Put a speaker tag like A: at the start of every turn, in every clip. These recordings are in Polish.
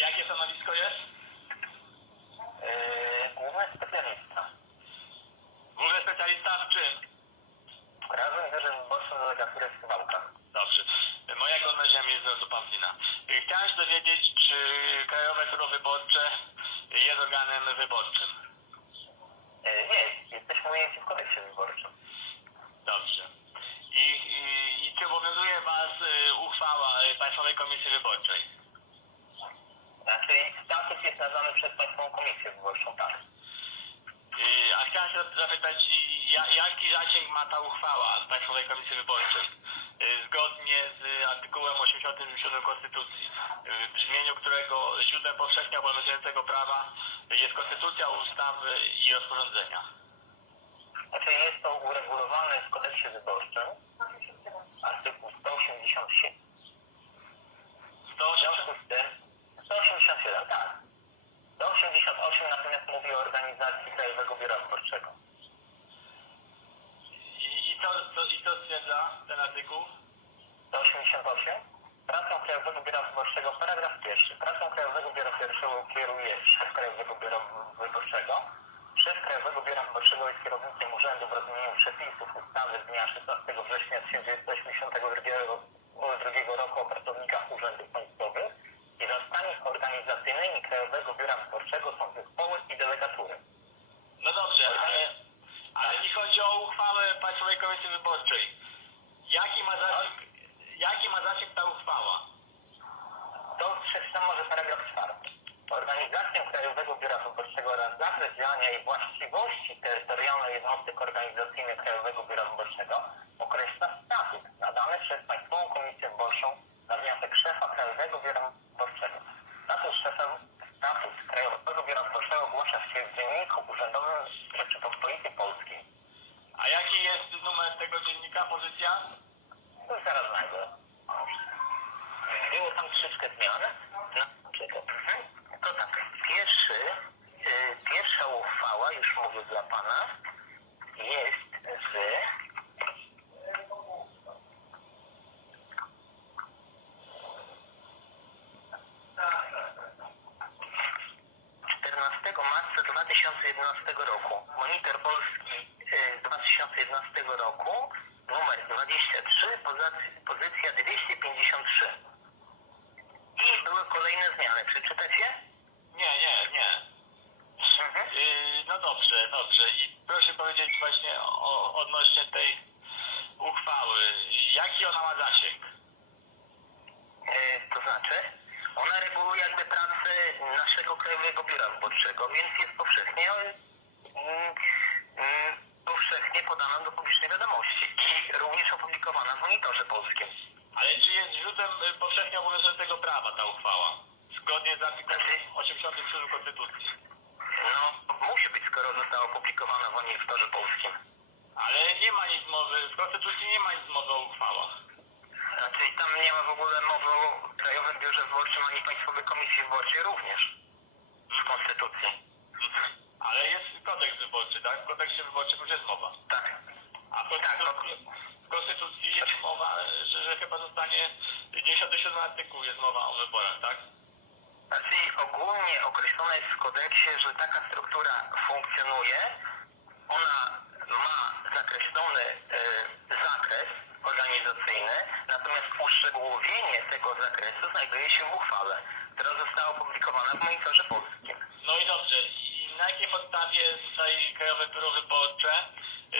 A: Jakie stanowisko jest?
B: Yy, główny specjalista.
A: Główny specjalista w czym?
B: W Krajowym Biurze Wyborczym Delegatury w Suwałkach.
A: Dobrze. Moja godność ziemi jest z Pamplina. Chciałem się dowiedzieć, czy Krajowe Biuro Wyborcze jest organem wyborczym.
B: Yy, jest. Jesteśmy ujęci w kodeksie wyborczym.
A: Dobrze. I, i czy obowiązuje Was y, uchwała y, Państwowej Komisji Wyborczej?
B: Znaczy statut jest nadany przez Państwową Komisję Wyborczą, tak.
A: Y, A chciałem się zapytać, y, ja, jaki zasięg ma ta uchwała Państwowej Komisji Wyborczej? Y, Zgodnie z artykułem 87 Konstytucji, y, w brzmieniu którego źródłem powszechnie obowiązującego prawa jest Konstytucja, ustawy i rozporządzenia.
B: Znaczy jest to uregulowane w kodeksie wyborczym. Artykuł 187. W
A: 108,
B: związku z tym 187, tak. 188 natomiast mówi o organizacji Krajowego Biura Wyborczego.
A: i, i, co, co, I co stwierdza ten artykuł?
B: 188. Pracą Krajowego Biura Wyborczego, paragraf pierwszy. Pracą Krajowego Biura Wyborczego kieruje szef Krajowego Biura Wyborczego. Szef Krajowego Biura Wyborczego jest kierownikiem urzędu w rozumieniu przepisów ustawy z dnia 16 września 1982 roku o pracownikach urzędów państwowych i zastani organizacyjnymi Krajowego Biura Wyborczego są zespoły i delegatury.
A: No dobrze, ale, ale nie chodzi o uchwałę Państwowej Komisji Wyborczej. Jaki ma zasięg, jaki ma zasięg ta uchwała?
B: To przeczytam może paragraf czwarty. Organizację Krajowego Biura Wyborczego oraz zakres działania i właściwości terytorialnej jednostek organizacyjnych Krajowego Biura Wyborczego określa statut nadany przez Państwową Komisję Wyborczą na wniosek szefa Krajowego Biura Wyborczego. Statut szefa statut Krajowego Biura Wyborczego ogłasza się w Dzienniku Urzędowym Rzeczypospolitej Polskiej.
A: A jaki jest numer tego dziennika, pozycja?
B: No zaraz znajdę. Było tam troszeczkę zmian. No, czekaj. Mhm. To tak, pierwszy, y, pierwsza uchwała, już mówię dla Pana, jest z 14 marca 2011 roku. Monitor Polski y, 2011 roku, numer 23, pozycja- pozycja 253. I były kolejne zmiany. Przeczytacie?
A: Nie, nie, nie.
B: Mhm.
A: Yy, no dobrze, dobrze. I proszę powiedzieć właśnie o, odnośnie tej uchwały. Jaki ona ma zasięg?
B: Y, to znaczy, ona reguluje jakby pracę naszego Krajowego Biura Wyborczego, więc jest powszechnie, mm, powszechnie podana do publicznej wiadomości i również opublikowana w Monitorze Polskim.
A: Ale czy jest źródłem y, powszechnie obowiązującego prawa ta uchwała? Zgodnie z artykułem 87 Konstytucji.
B: No, musi być, skoro została opublikowana w Monitorze Polskim.
A: Ale nie ma nic mowy, w Konstytucji nie ma nic mowy o uchwałach.
B: Znaczy tam nie ma w ogóle mowy o Krajowym Biurze Wyborczym ani Państwowej Komisji Wyborczej również w Konstytucji.
A: Ale jest kodeks wyborczy, tak? W kodeksie wyborczym już jest mowa.
B: Tak.
A: A w Konstytucji, w Konstytucji jest mowa, że, że chyba zostanie 97 artykuł jest mowa o wyborach, tak?
B: Znaczy ogólnie określone jest w kodeksie, że taka struktura funkcjonuje. Ona ma zakreślony e, zakres organizacyjny, natomiast uszczegółowienie tego zakresu znajduje się w uchwale, która została opublikowana w Monitorze Polskim.
A: No i dobrze. Na jakiej podstawie tutaj Krajowe Biuro Wyborcze y,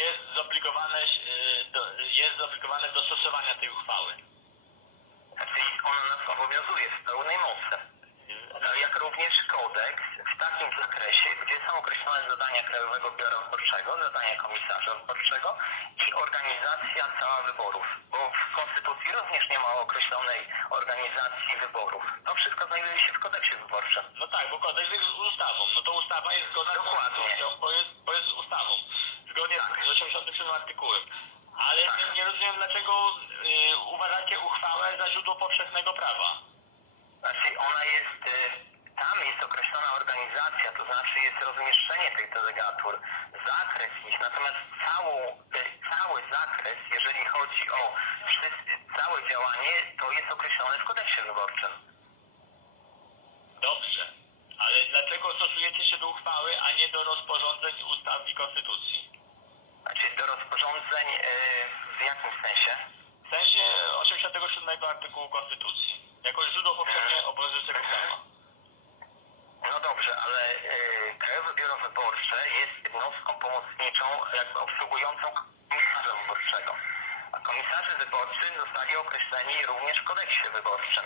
A: jest zobligowane, y, jest zobligowane do stosowania tej uchwały?
B: Znaczy ona nas obowiązuje w pełnej mocy. No, jak również kodeks w takim zakresie, gdzie są określone zadania Krajowego Biura Wyborczego, zadania komisarza wyborczego i organizacja cała wyborów. Bo w Konstytucji również nie ma określonej organizacji wyborów. To wszystko znajduje się w kodeksie wyborczym.
A: No tak, bo kodeks jest ustawą. No to ustawa jest zgodna z
B: Dokładnie.
A: konstytucją, bo jest, bo jest ustawą. Zgodnie
B: Tak.
A: z 87 artykułem. Ale
B: Tak.
A: nie, nie rozumiem, dlaczego y, uważacie uchwałę za źródło powszechnego prawa.
B: Znaczy ona jest, y, tam jest określona organizacja, to znaczy jest rozmieszczenie tych delegatur, zakres ich, natomiast całą, cały zakres, jeżeli chodzi o wszyscy, całe działanie, to jest określone w kodeksie wyborczym.
A: Dobrze. Ale dlaczego stosujecie się do uchwały, a nie do rozporządzeń, ustaw i konstytucji?
B: Znaczy do rozporządzeń y, w jakim sensie?
A: W sensie 87 artykułu Konstytucji. Jako źródło powszechnie obowiązującego prawa.
B: No dobrze, ale y, Krajowe Biuro Wyborcze jest jednostką pomocniczą, jakby obsługującą komisarza wyborczego. A komisarze wyborczy zostali określeni również w kodeksie wyborczym.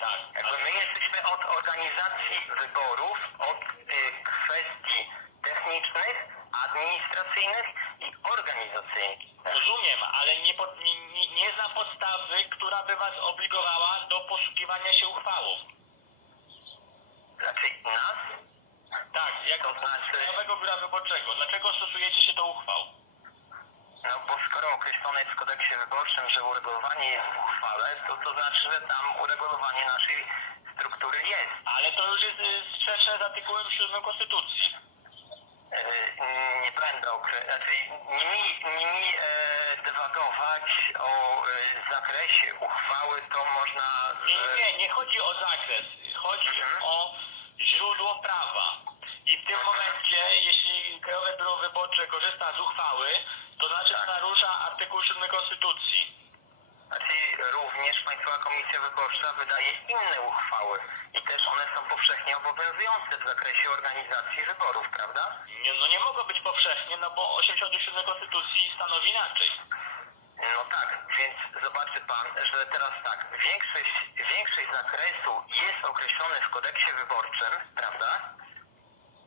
A: Tak.
B: Jakby my jesteśmy od organizacji wyborów, od y, kwestii technicznych, administracyjnych organizacyjnych.
A: Rozumiem, ale nie, pod, nie, nie, nie podstawy, która by was obligowała do posługiwania się uchwałą.
B: Znaczy nas,
A: Tak, jak
B: To znaczy-
A: Krajowego Biura Wyborczego. Dlaczego stosujecie się do uchwał?
B: no bo skoro określone jest w kodeksie wyborczym, że uregulowanie jest w uchwale, to to znaczy, że tam uregulowanie naszej struktury jest.
A: Ale to już jest y, sprzeczne z artykułem 7 Konstytucji.
B: E, nie będę znaczy nie mi, nie mi e, dywagować o e, zakresie uchwały, to można...
A: Nie, nie, nie, nie chodzi o zakres. Chodzi
B: Mhm.
A: o źródło prawa. I w tym momencie, jeśli Krajowe Biuro Wyborcze korzysta z uchwały, to znaczy, że
B: Tak.
A: narusza artykuł 7 Konstytucji.
B: Znaczy również Państwowa Komisja Wyborcza wydaje inne uchwały i też one są powszechnie obowiązujące w zakresie organizacji wyborów, prawda?
A: Nie, no nie mogą być powszechnie, no bo 87 Konstytucji stanowi inaczej.
B: No tak, więc zobaczy Pan, że teraz tak, większość, większość zakresu jest określone w kodeksie wyborczym, prawda?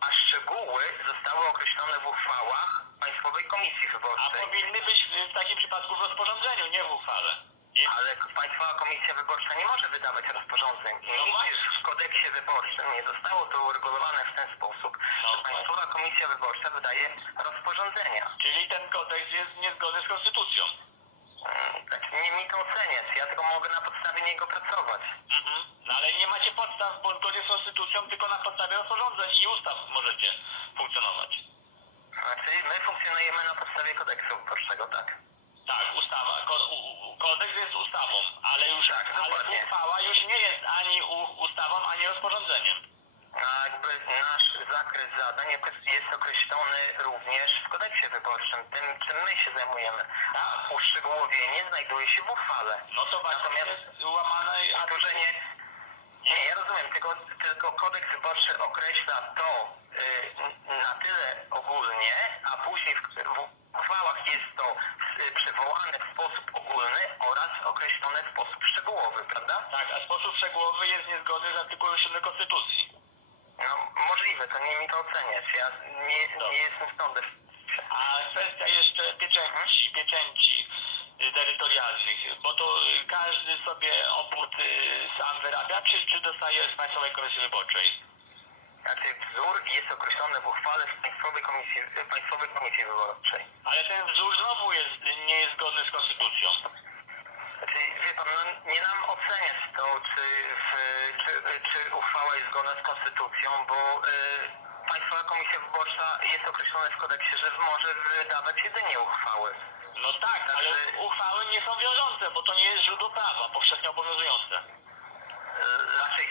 B: A szczegóły zostały określone w uchwałach Państwowej Komisji
A: A
B: Wyborczej.
A: powinny być w takim przypadku w rozporządzeniu, nie w uchwale.
B: Ale Państwowa Komisja Wyborcza nie może wydawać rozporządzeń. I
A: No właśnie.
B: w kodeksie wyborczym nie zostało to uregulowane w ten sposób,
A: No
B: że Państwowa Komisja Wyborcza wydaje rozporządzenia.
A: Czyli ten kodeks jest niezgodny z konstytucją.
B: Mm, Tak, nie mi to oceniać, ja tylko mogę na podstawie niego pracować.
A: Mhm. No ale nie macie podstaw, bo zgodnie z konstytucją, tylko na podstawie rozporządzeń i ustaw możecie funkcjonować.
B: Znaczy, my funkcjonujemy na podstawie kodeksu wyborczego, tak.
A: Tak, ustawa, ko, u, u, kodeks jest ustawą, ale już
B: Tak,
A: ale
B: dokładnie.
A: uchwała już nie jest ani u, ustawą, ani rozporządzeniem.
B: A jakby nasz zakres zadań jest określony również w kodeksie wyborczym, tym czym my się zajmujemy. A uszczegółowienie znajduje się w uchwale.
A: No to właśnie
B: Natomiast
A: jest łamane
B: nie... Nie, ja rozumiem, tylko, tylko kodeks wyborczy określa to y, na tyle ogólnie, a później w, w uchwałach jest to y, przywołane w sposób ogólny oraz określone w sposób szczegółowy, prawda?
A: Tak, a sposób szczegółowy jest niezgodny z artykułem 7 Konstytucji.
B: No możliwe, to nie mi to oceniać. Ja nie, nie jestem stąd.
A: A kwestia jeszcze pieczęci, pieczęci y, terytorialnych, bo to y, każdy sobie obwód sam wyrabia, czy, czy dostaje z Państwowej Komisji Wyborczej?
B: Znaczy wzór jest określony w uchwale w Państwowej Komisji, Państwowej Komisji Wyborczej.
A: Ale ten wzór znowu jest, nie jest zgodny z Konstytucją.
B: Znaczy, wie pan, no, nie nam oceniać to, czy, w, czy, czy uchwała jest zgodna z konstytucją, bo y, Państwowa Komisja Wyborcza jest określona w kodeksie, że może wydawać jedynie uchwały.
A: No tak, ale
B: Znaczy-
A: uchwały nie są wiążące, bo to nie jest źródło prawa powszechnie obowiązujące.
B: Raczej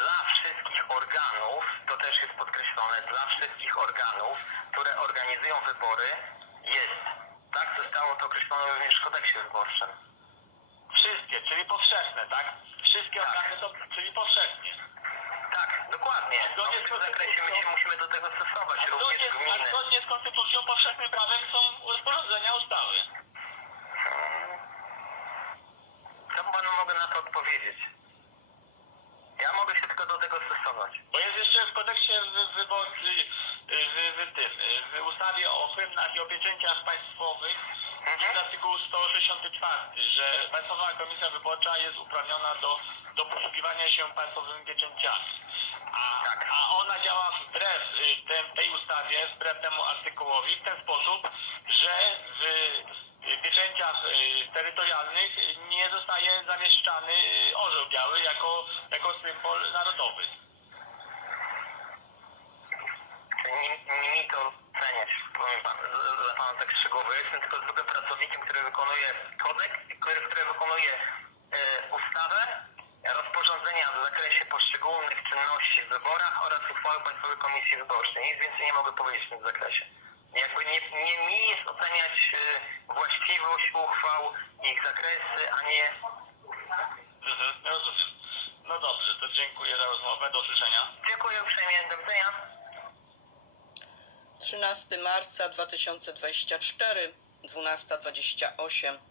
B: dla, wszystkich organów, to też jest podkreślone, dla wszystkich organów, które organizują wybory, jest. Tak zostało to określone również w kodeksie wyborczym.
A: Wszystkie, czyli powszechne, tak? Wszystkie
B: Tak.
A: organy są, czyli powszechnie.
B: Tak, dokładnie. No, w tym zakresie my się musimy do tego
A: A
B: stosować,
A: zgodnie,
B: również
A: a
B: gminy.
A: zgodnie z Konstytucją powszechnym prawem są rozporządzenia, ustawy.
B: Co panu mogę na to odpowiedzieć? Ja mogę się tylko do tego stosować.
A: Bo jest jeszcze w kodeksie wy- wyborczym, w, w, tym, w ustawie o hymnach i o pieczęciach państwowych jest
B: Mhm.
A: artykuł 164, że Państwowa Komisja Wyborcza jest uprawniona do, do posługiwania się państwowymi pieczęciami. A,
B: Tak.
A: a ona działa wbrew y, tem, tej ustawie, wbrew temu artykułowi w ten sposób, że w y, pieczęciach y, terytorialnych nie zostaje zamieszczany y, orzeł biały jako, jako symbol narodowy.
B: Nie, nie mi to oceniać, powiem pan, za- za pana tak szczegółowo. Jestem tylko zwykłym pracownikiem, który wykonuje kodeks, który, który wykonuje e, ustawę, rozporządzenia w zakresie poszczególnych czynności w wyborach oraz uchwały Państwowej Komisji Wyborczej. Nic więcej nie mogę powiedzieć w tym zakresie. Jakby nie, nie mi jest oceniać e, właściwość uchwał, ich zakresy, a nie
A: Mhm, rozumiem. No dobrze, to dziękuję za rozmowę. Do usłyszenia.
B: Dziękuję uprzejmie, do widzenia.
C: 13 marca 2024, 12.28.